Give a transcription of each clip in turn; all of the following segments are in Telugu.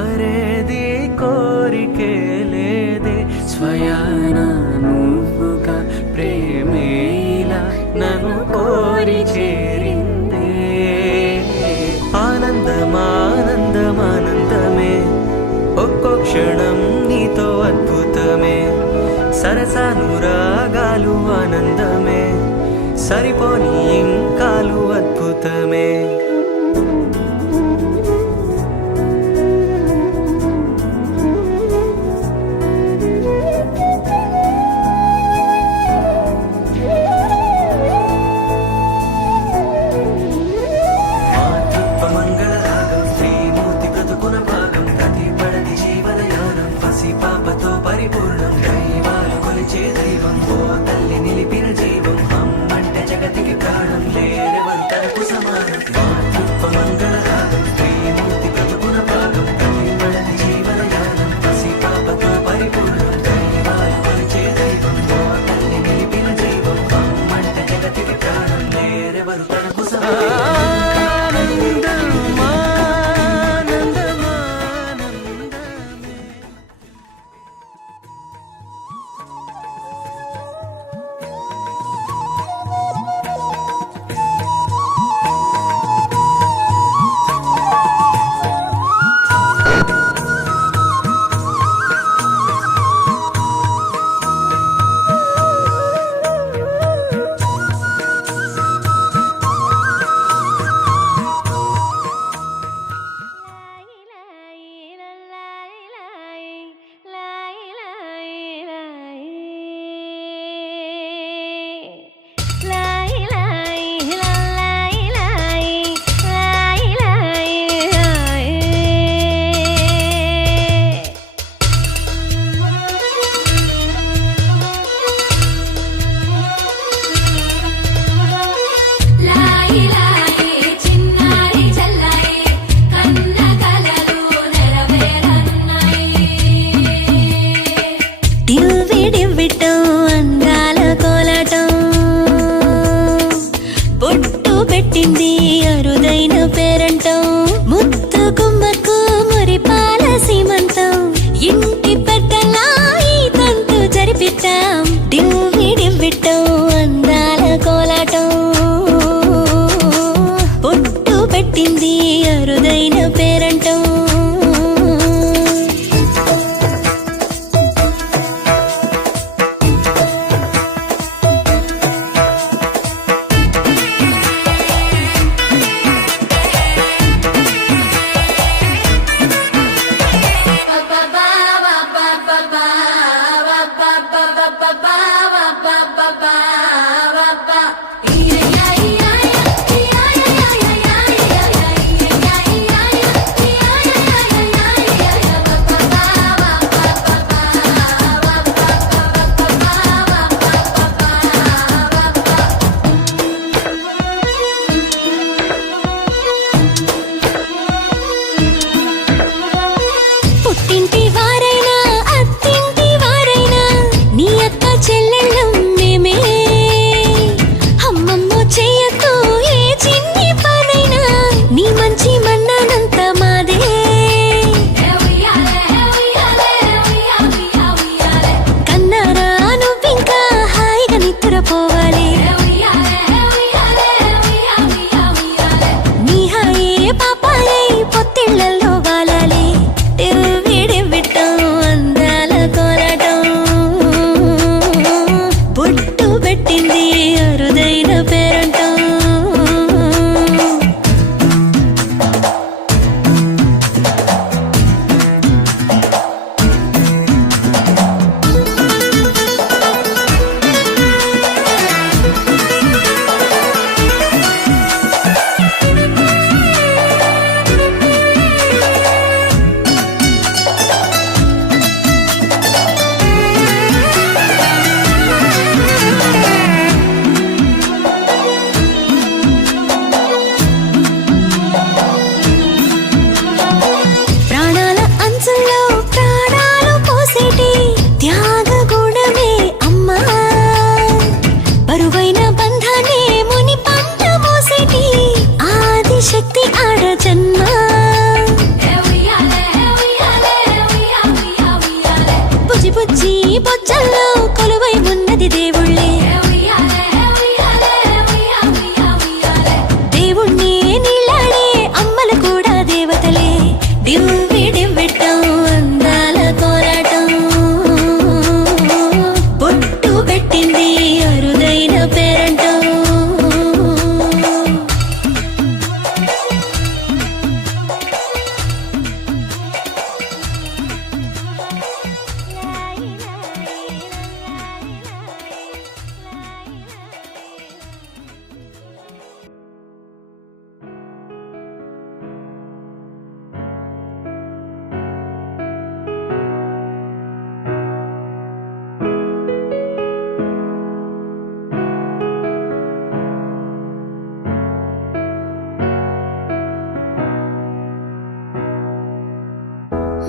మరేది కోరికే లేదే స్వయాన నువ్వుగా ప్రేమేలా నన్ను కోరి చేరిందే ఆనందమానందమానందమే ఒక్కో క్షణం నీతో అద్భుతమే సరసానురాగాలు ఆనందమే సరిపోని ఇంకాలు అద్భుతమే పరిపూర్ణం దైవాలు కొలిచే దైవం ఓ తల్లి నిలిపిన జీవం అమ్మంటే జగతికి ప్రాణం లేరెవరు తనకు సమానం మాతృత్వ మంగళ రాగం శ్రీమూర్తి బ్రతుకున భాగం ప్రతిపడని జీవనయానం పసి పాపతో పరిపూర్ణం దైవాలు కొలిచే దైవం ఓ తల్లి నిలిపిన జీవం అమ్మంటే జగతికి ప్రాణం లేరెవరు తనకు సమానం పెట్టింది అరుదైన పేరంటం ముత్తు గుమ్మకు మురిపాల సీమంతం ఇంటి పెద్దలా ఈ తంతు జరిపిద్దాం డివ్వి డివ్విట్టం అందాల కోలాటం పొట్టు పెట్టింది అరుదైన పేరంటం పుట్టింటి వారైనా అత్తింటి వారైనా నీ అక్క చెల్లె నుంచి బొజ్జల్లో కొలువై ఉన్నది దేవుళ్ళే దేవుణ్ణి నీళ్ళాడే అమ్మలు కూడా దేవతలే డివ్వి డివ్విట్టం అందాల కోరాటం పొట్టు పెట్టింది అరుదైన పేరంటం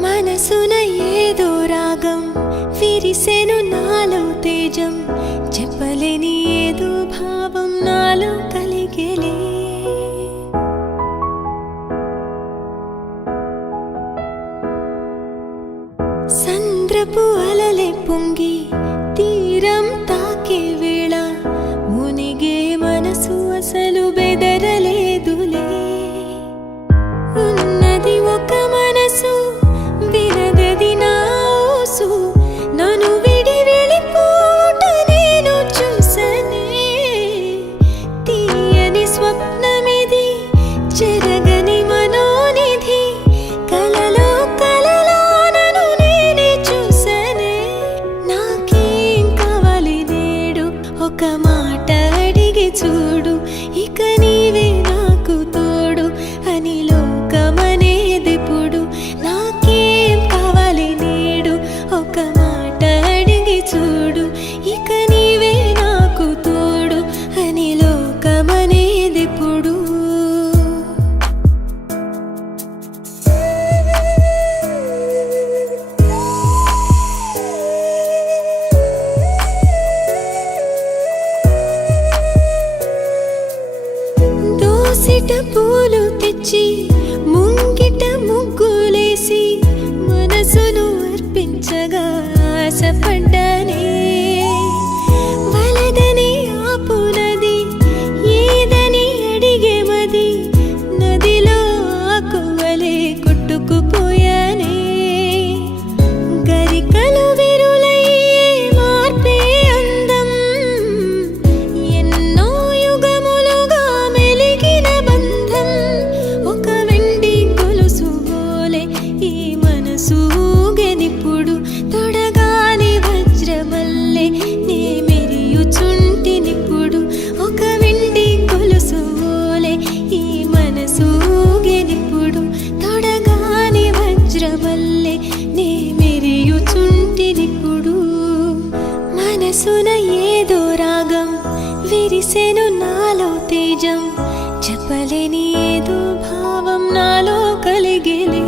మనసున ఏదో రాగం విరిసెను నాలో తేజం చెప్పలేని ఏదో భావం నాలో కలిగేలే సంద్రపు అలలే పొంగి తీరం తాకే వేళ మునిగే మనసు అసలు బెదరలేదులే ఉన్నది ఒక మనసు వినదది నా ఊసు నన్ను విడి వెళ్ళిపోట నేను చూసనే తీయని స్వప్నమిది చెరగని మనోనిధి కలలో నన్ను నేనే చూసనే నాకేం కావాలి నేడు ఒక మాట అడిగి చూడు ఇక నీవే నాకు తోడు అని లోకమనేదిప్పుడు నాకేం కావాలి నేడు ఒక మాట అడిగి చూడు ఇక నీవే నాకు తోడు అని లోకమనేదిప్పుడు దోసిట పూలు తెచ్చి ముంగిట ముగ్గులేసి మనసును అర్పించగా ఆశపడ్డానే వలదని ఆపునది ఏదని అడిగే మది నదిలో ఆకువలే కొట్టుకుపోయానే గరికలు విరులయ్యే మార్పే అందం ఎన్నో యుగములుగా మెలిగిన బంధం ఒక వెండి గొలుసు బోలే ఈ మనసు ఊగెనిప్పుడు తొడగాని వజ్రమల్లె నే మెరియుచుంటినిప్పుడు ఒక వెండి గొలుసు బోలే ఈ మనసు ఊగెనిప్పుడు తొడగాని వజ్రమల్లె నే మెరియుచుంటినిప్పుడు మనసున ఏదో రాగం విరిసెను నాలో తేజం చెప్పలేని ఏదో భావం నాలో కలిగేలే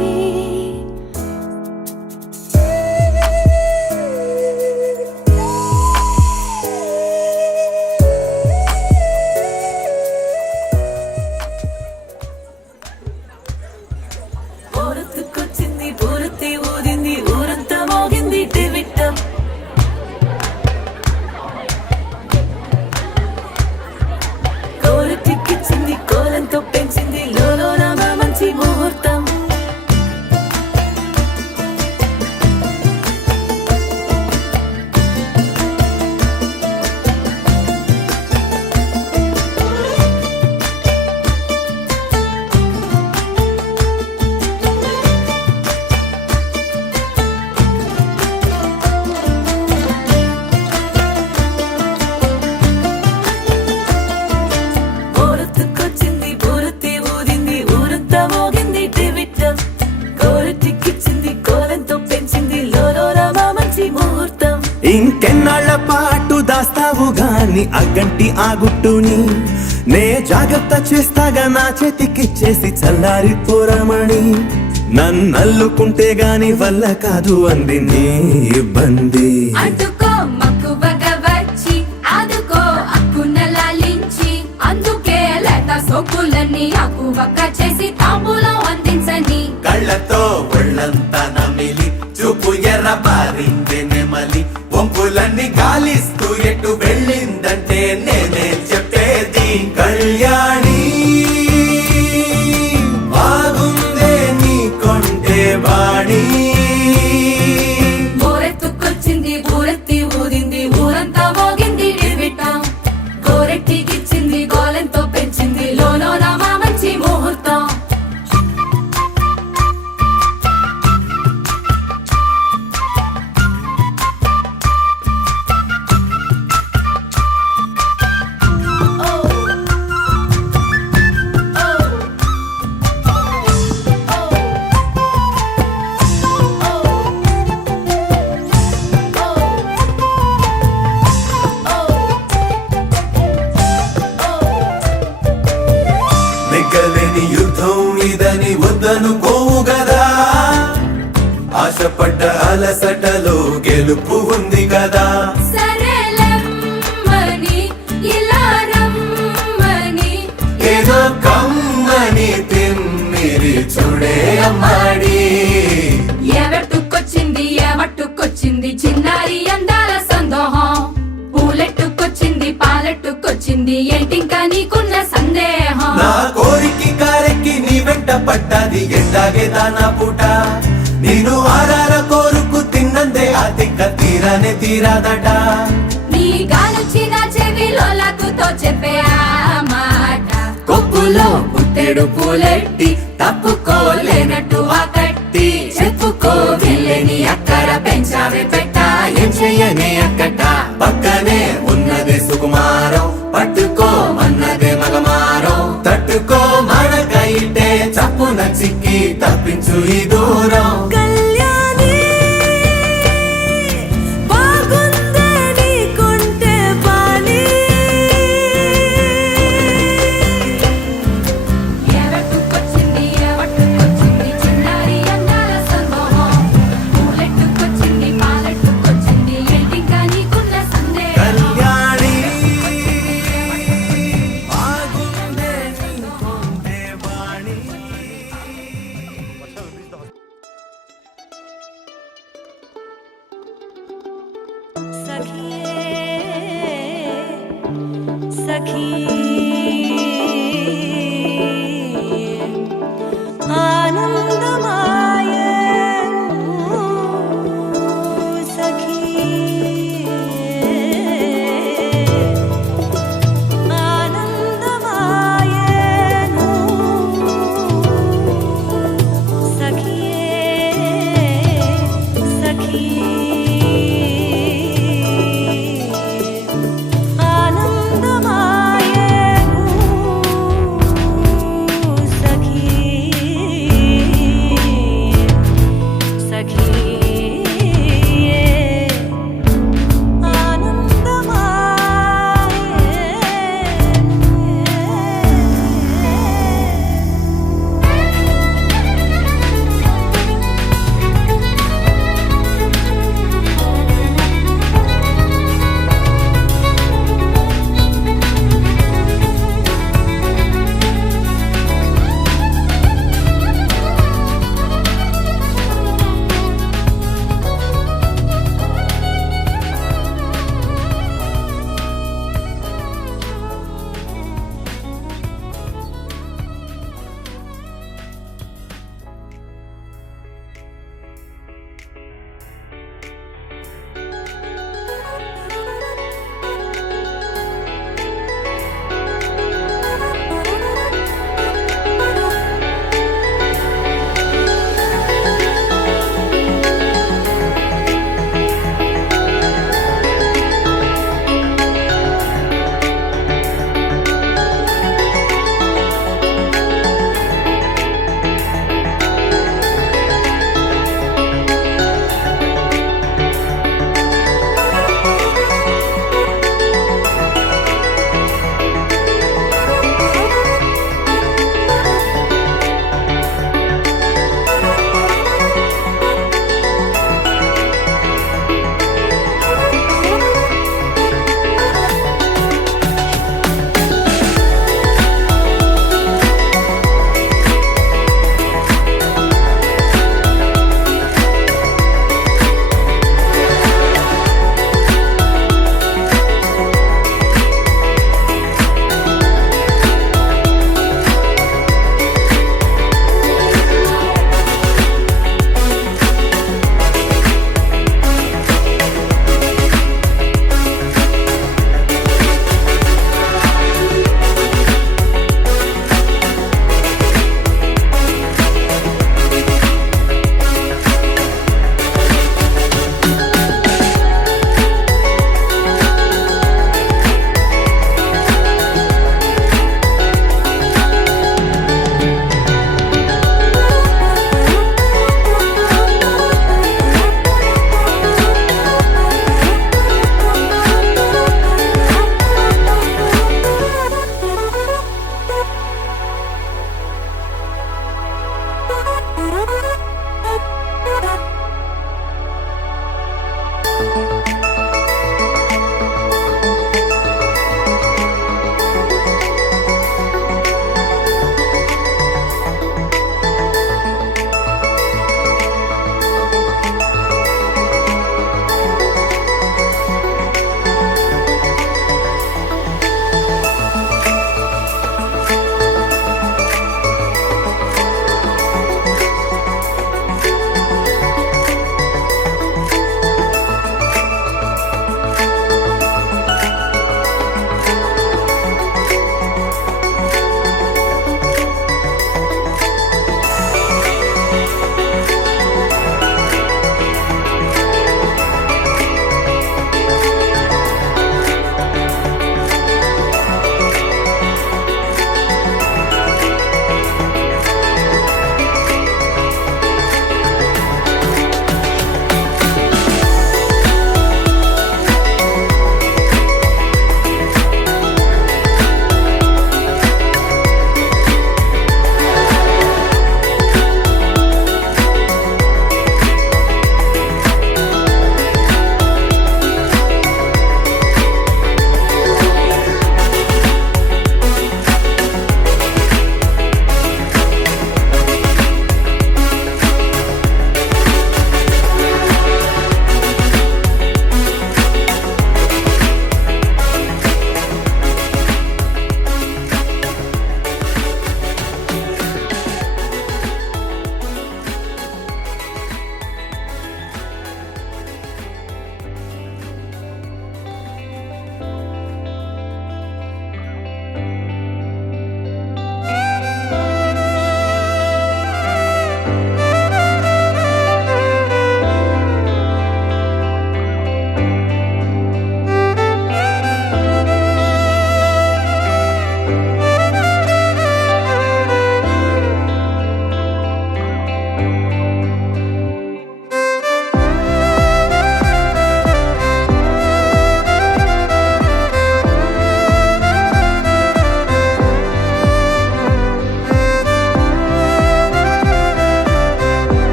ఊరొత్తుకొచ్చింది పూరొత్తి ఊదింది ఊరంతా మోగింది టివిట్టం కోలెత్తికిచ్చింది కోలంతో పెంచింది లోలోన మా మంచి ముహూర్తం ఊరొత్తుకొచ్చింది పూరొత్తి ఊదింది ఊరంతా మోగింది టివిట్టం కోలెత్తికిచ్చింది కోలంతో పెంచింది లోలోన మా మంచి ముహూర్తం ఇంకెన్నాళ్ల పాటు దాస్తావు గాని అగ్గంటి ఆ గుట్టుని నే జాగ్రత్త చేస్తాగా నా చేతికిచ్చేసి చల్లారిపోరమణి నన్నల్లుకుంటే గాని వల్ల కాదు అంది నీ ఇబ్బంది అందుకో మక్కువగా వచ్చి ఆదుకో అక్కున లాలించి అందుకే లేత సోకులన్నీ అక్కువక్క చేసి తాంబూలం అందించని కళ్ళతో ఒళ్ళంతా నమిలి చూపు ఎర్ర బారింది నెమలి వంపులన్నీ గాలిస్తూ ఎటు వెళ్ళిందంటే నేనే చెప్పేది కళ్యాణి బాగుందే నీ కొంటే బాణి గోరెత్తుకొచ్చింది ఊరెత్తి ఊదింది ఊరంతా మోగింది డివిటం గోరెట్టికిచ్చింది గోలెంతో పెంచింది లోలోన మా మంచి ముహూర్తం నెగ్గలేని యుద్ధం ఇదని వద్దనుకోవు గదా ఆశపడ్డ అలసటలో గెలుపు ఉంది కదా సరేలమ్మని ఇలా రమ్మని ఏదో కమ్మని తిమ్మిరి చూడే అమ్మాడి ఎవట్టుకొచ్చింది ఏమట్టుకొచ్చింది చిన్నారి అందాల సందోహం పూలెట్టుకొచ్చింది పాలెట్టుకొచ్చింది ఏంటింకా నీకున్న సందేహం నా కోరికి కారెక్కి నీ వెంట పడ్డది ఎండాగే దానా పూట నేను ఆరార కోరుకు తిన్నందే ఆ తిక్క తీరానే తీరాదట నీ గాలొచ్చిన చెవిలో లకుతో చెప్పే ఆ మాట కొప్పులో పుట్టెడు పూలెట్టి తప్పుకోలేనట్టు ఆ కట్టి చెప్పుకో వెళ్ళని అక్కర పెంచావే పెట్ట ఏం చెయ్యనే అక్కట పక్కనే ఉన్నదే సుకుమారం పట్టుకో మన్నదే మగమారం తట్టుకో మనకైతే చప్పున చిక్కి తప్పించు ఈ దూరం కళ్యాణి బాగుందే నీ కొంటే బాణి ఎవట్టుకొచ్చింది ఎవట్టుకొచ్చింది చిన్నారి అందాల సందోహం పూలెట్టుకొచ్చింది పాలెట్టుకొచ్చింది ఏంటింకా నీకున్న సందేహం కళ్యాణి బాగుందే నీ కొంటే బాణి सखी आनंदमाय सखी आनंदमाय सखी सखी आनंदमाय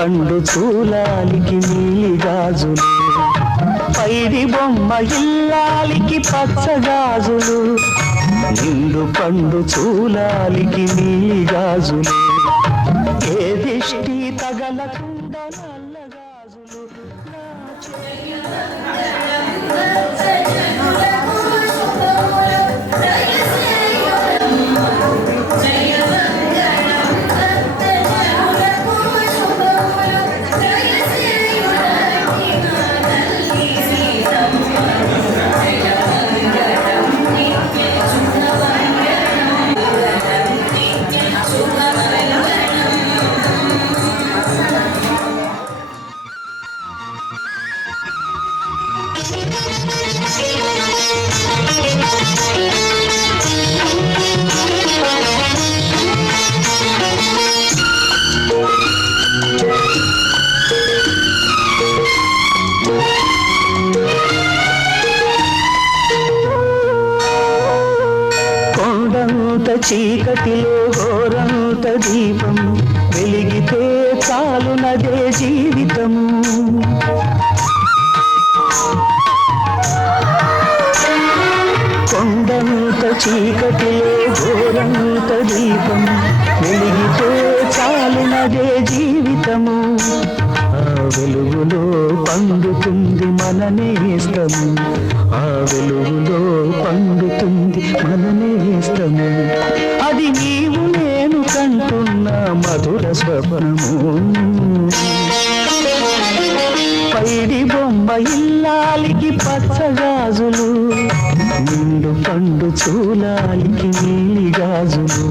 పండు చూలాలికి నీలి గాజులు, పైడి బొమ్మ ఇల్లాలికి పచ్చ గాజులు, నిండు పండు చూలాలికి నీలి గాజులు, ఏ దిష్టి తగలకుండా నల్ల గాజులు. కొండంత చీకటిలో ఘోరంత దీపం వెలిగితే చాలునదే జీవితము. కొండంత చీకటిలో ఘోరంత దీపం వెలిగితే చాలునదే జీవితము. ఆ వెలుగులో పండుతుంది మన నేస్తము, ఆ వెలుగులో పండుతుంది మన నేస్తము. అది నీవు నేను కంటున్న మధుర స్వప్నము. పైడి బొమ్మ ఇల్లాలికి పచ్చ గాజులు, నిండు పండు చూలాలికి నీలి గాజులు.